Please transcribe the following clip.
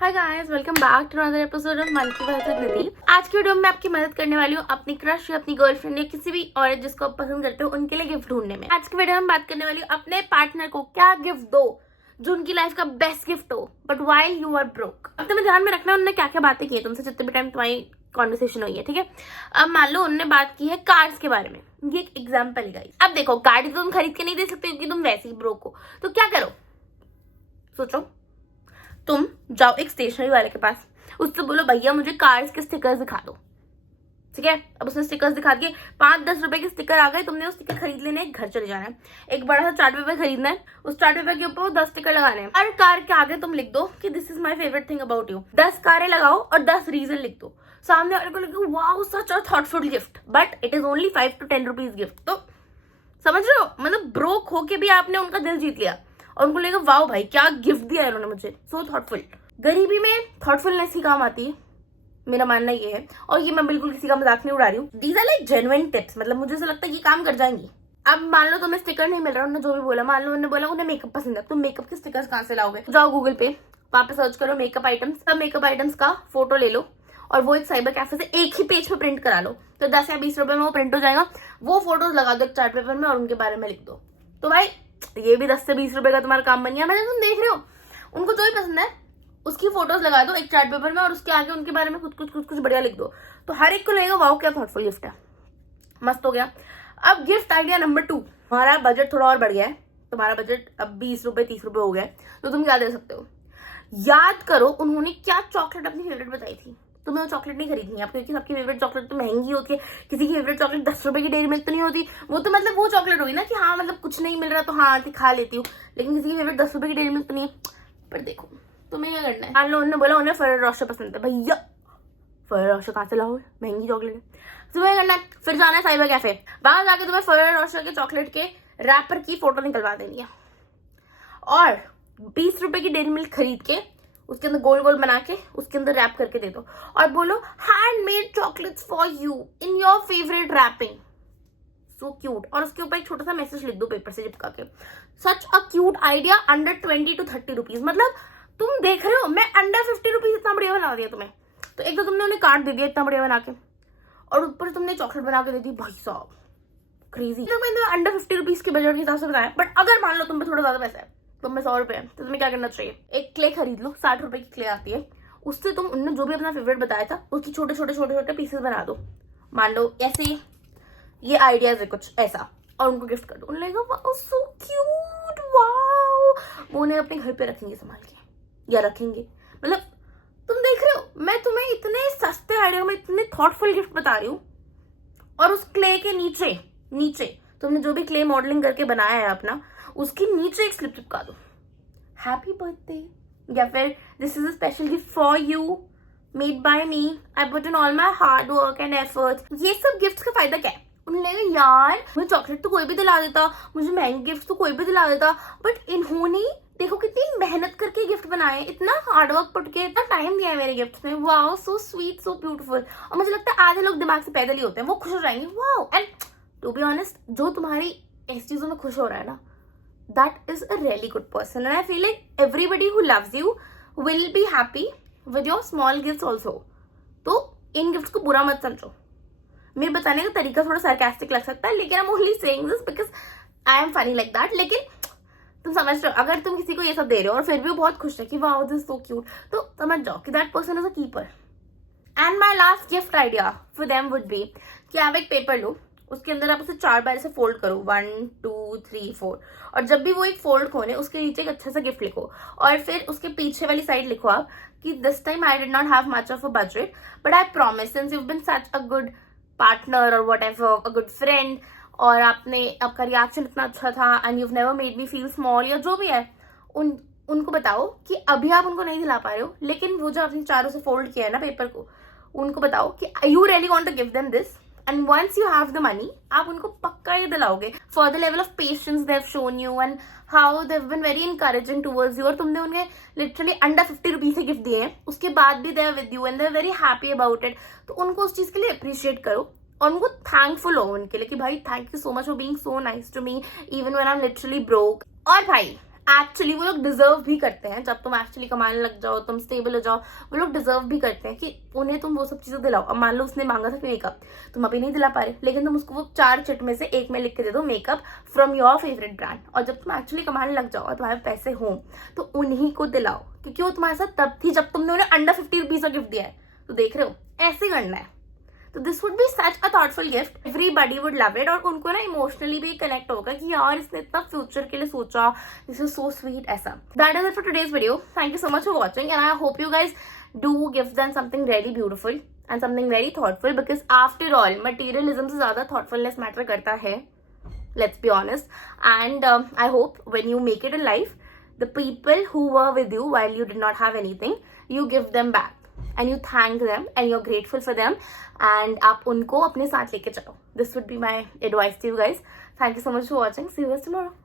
Hi guys, welcome back to another episode of Mann Ki बात with निधि। आज की वीडियो में मैं आपकी मदद करने वाली हूँ अपनी क्रश या अपनी गर्लफ्रेंड या किसी भी औरत जिसको आप पसंद करते हो उनके लिए गिफ्ट ढूंढने में। आज की वीडियो में बात करने वाली हूँ अपने पार्टनर को क्या गिफ्ट दो जो उनकी लाइफ का बेस्ट गिफ्ट हो, but while you are broke. अब तुम्हें ध्यान में रखना उन्होंने क्या क्या बातें की है तुमसे जितने भी टाइम तुम्हारी कॉन्वर्सेशन हुई है, ठीक है। अब मान लो उन्होंने बात की है कार्स के बारे में, ये एक एग्जाम्पल है गाइस। अब देखो, गाड़ी तो तुम खरीद के नहीं दे सकते क्योंकि तुम वैसे ही ब्रोक हो, तो क्या करो सोचो। तुम जाओ एक स्टेशनरी वाले के पास, उससे बोलो भैया मुझे कार्स के स्टिकर्स दिखा दो, ठीक है। अब उसने स्टिकर्स दिखा के 5-10 रुपए के स्टिकर आ गए, तुमने वो स्टिकर खरीद लेने हैं, घर चले जाना है। एक बड़ा सा चार्ट पेपर खरीदना है, उस चार्ट पेपर के ऊपर वो 10 स्टिकर लगाने हैं। हर कार के आगे तुम लिख दो कि this is my favourite thing about you. 10 कारें लगाओ और 10 रीजन लिख दो। सामने वाले को लिखो wow such a thoughtful gift, but it is only 5 to 10 rupees gift. तो समझ रहे हो, मतलब ब्रोक होके भी आपने उनका दिल जीत लिया और उनको लगेगा वाओ भाई क्या गिफ्ट दिया है उन्होंने मुझे, सो थॉटफुल। गरीबी में थॉटफुलनेस ही काम आती है, मेरा मानना ये है। और ये मैं बिल्कुल किसी का मजाक नहीं उड़ा रही हूँ, these are like genuine tips, मतलब मुझे ऐसा लगता है ये काम कर जाएंगी। अब मान लो तुम्हें स्टिकर नहीं मिल रहा, उन्होंने जो भी बोला, मान लो उन्होंने बोला उन्हें मेकअप पसंद है, तुम मेकअप के स्टिकर्स कहाँ से लाओगे? जाओ गूगल पे, वहां पे सर्च करो मेकअप आइटम्स, सब मेकअप आइटम्स का फोटो ले लो और वो एक साइबर कैफे से एक ही पेज पे प्रिंट करा लो, तो 10 या 20 रुपए में वो प्रिंट हो जाएगा। वो फोटोज लगा दो एक चार्ट पेपर में और उनके बारे में लिख दो, तो भाई ये भी 10 से 20 रुपए का तुम्हारा काम बन गया। मैंने, तुम देख रहे हो, उनको जो ही पसंद है उसकी फोटोज लगा दो एक चार्ट पेपर में और उसके आगे उनके बारे में कुछ बढ़िया लिख दो, तो हर एक को लगेगा वाओ क्या थॉटफुल गिफ्ट है, मस्त हो गया। अब गिफ्ट आइडिया नंबर 2, तुम्हारा बजट थोड़ा और बढ़ गया है, तुम्हारा बजट अब 20 रुपए 30 रुपए हो गया है, तो तुम क्या दे सकते हो? याद करो उन्होंने क्या चॉकलेट अपनी फेवरेट बताई थी, तुम्हें वो चॉकलेट नहीं खरीदनी है क्योंकि सबकी फेवरेट चॉकलेट तो महंगी होती है। किसी की फेवरेट चॉकलेट 10 रुपए की डेयरी मिल्क तो नहीं होती, वो तो मतलब वो चॉकलेट हुई ना कि हाँ मतलब कुछ नहीं मिल रहा तो हाँ खा लेती हूँ, लेकिन किसी की फेवरेट 10 रुपए की डेयरी मिल्क तो नहीं है। पर देखो तुम्हें क्या करना है, मान लो उन्होंने बोला उन्हें फर्रेरो रोशर पसंद है, भैया फर्रेरो रोशर कहाँ से लाओ, महंगी चॉकलेट है। तुम्हें करना है फिर जाना है साइबर कैफे, वहां जाके तुम्हें फर्रेरो रोशर के चॉकलेट के रैपर की फोटो निकलवा देनी है और 20 रुपए की डेयरी मिल्क खरीद के उसके अंदर गोल गोल बना के उसके अंदर रैप करके दे दो और बोलो handmade chocolates for you in your favourite wrapping, so cute. और उसके ऊपर एक छोटा सा मैसेज लिख दो पेपर से चिपका के, such a cute idea under 20 to 30 rupees. मतलब तुम देख रहे हो मैं अंडर 50 रुपीज इतना बढ़िया बना दिया तुम्हें। तो एक तो तुमने उन्हें कार्ड दे दिया इतना बढ़िया बना के और ऊपर तुमने चॉकलेट बना के दे दी, भाई साहब क्रेजी। तो मैंने अंडर 50 रुपीज के बजट के हिसाब से बताया, बट अगर मान लो तुम पे थोड़ा ज्यादा पैसा है, तुम में 100 रुपए है, तो तुम्हें क्या करना चाहिए? एक क्ले खरीद लो, 60 रुपए की क्ले आती है, उससे तुम उन्होंने जो भी अपना फेवरेट बताया था उसकी छोटे छोटे छोटे छोटे पीसेस बना दो, मान लो ऐसे, ये आइडियाज है कुछ ऐसा, और उनको गिफ्ट कर दो। उन्हें लगेगा वाओ सो क्यूट, वाओ, वो उन्हें अपने घर पे रखेंगे संभाल के या रखेंगे। मतलब तुम देख रहे हो मैं तुम्हें इतने सस्ते आइडिया में इतने थॉटफुल गिफ्ट बता रही हूँ, और उस क्ले के नीचे नीचे तुमने जो भी क्ले मॉडलिंग करके बनाया है अपना, उसके नीचे एक स्लिप चिपका दो, हैप्पी बर्थडे, या फिर this is a special gift for you made by me, I put in all my hard work and efforts. ये सब गिफ्ट्स का फायदा क्या है? उन्हें लगेगा यार मुझे चॉकलेट तो कोई भी दिला देता, मुझे महंगे गिफ्ट तो कोई भी दिला देता, बट इन्होंने देखो कितनी मेहनत करके गिफ्ट बनाए, इतना हार्डवर्क पुट के इतना टाइम दिया है मेरे गिफ्ट में, wow so sweet so beautiful. और मुझे लगता है आधे लोग दिमाग से पैदल ही होते हैं, वो खुश हो जाएंगे wow. And to be honest, जो तुम्हारी इस चीजों में खुश हो रहा है ना, that is a really good person, and I feel like everybody who loves you will be happy with your small gifts also. तो इन गिफ्ट्स को बुरा मत समझो, मेरे बताने का तरीका थोड़ा sarcastic लग सकता है, लेकिन I am only saying this because I am funny like that. लेकिन तुम समझ रहे हो, अगर तुम किसी को ये सब दे रहे हो और फिर भी वो बहुत खुश है कि वाओ दिस सो क्यूट, तो समझ जाओ कि that person is a keeper. And my last gift idea for them would be कि आप एक पेपर लो, उसके अंदर आप उसे 4 बार से फोल्ड करो, 1 2 3 4, और जब भी वो एक फोल्ड खोले उसके नीचे एक अच्छा सा गिफ्ट लिखो और फिर उसके पीछे वाली साइड लिखो आप कि this time I did not have much of a budget but I promise since you been such a good partner or whatever, a good friend, और आपका रिएक्शन इतना अच्छा था and you never made me feel small, या जो भी है उनको बताओ कि अभी आप उनको नहीं दिला पा रहे हो, लेकिन वो जो आपने चारों से फोल्ड किया है ना पेपर को, उनको बताओ कि you really want to give them this, and once you have the money आप उनको पक्का ये दिलाओगे for the level of patience they have shown you and how they have been very encouraging towards you. और तुमने उन्हें literally under 50 rupees से gift दिए हैं, उसके बाद भी they are with you and they are very happy about it, तो उनको उस चीज के लिए अप्रिशिएट करो और उनको थैंकफुल हो उनके लिए कि भाई thank you so much for being so nice to me even when I am literally broke. और भाई एक्चुअली वो लोग डिजर्व भी करते हैं। जब तुम एक्चुअली कमाने लग जाओ, तुम स्टेबल हो जाओ, वो लोग डिजर्व भी करते हैं कि उन्हें तुम वो सब चीजें दिलाओ। अब मान लो उसने मांगा था मेकअप, तुम अभी नहीं दिला पा रहे, लेकिन तुम उसको वो 4 चिट में से एक में लिख के दे दो makeup from your favourite brand. और जब तुम एक्चुअली कमाने लग जाओ और तुम्हारे पैसे हो तो उन्हीं को दिलाओ, क्योंकि वो तुम्हारे साथ तब थी जब तुमने उन्हें अंडर 50 रुपीज का गिफ्ट दिया है। तो देख रहे हो, ऐसे करना है। तो this would be such a thoughtful gift, everybody would love it, और उनको ना इमोशनली भी कनेक्ट होगा कि यार इसने इतना फ्यूचर के लिए सोचा, दिस इज सो स्वीट। ऐसा that is it for today's video. Thank you so much for watching and I hope you guys do give them something very beautiful and something very thoughtful, because after all materialism से ज्यादा thoughtfulness matter करता है, let's be honest. And I hope when you make it in life, the people who were with you while you did not have anything, you give them back and you thank them and you're grateful for them, and आप उनको अपने साथ लेके चलो. This would be my advice to you guys. Thank you so much for watching. See you guys tomorrow.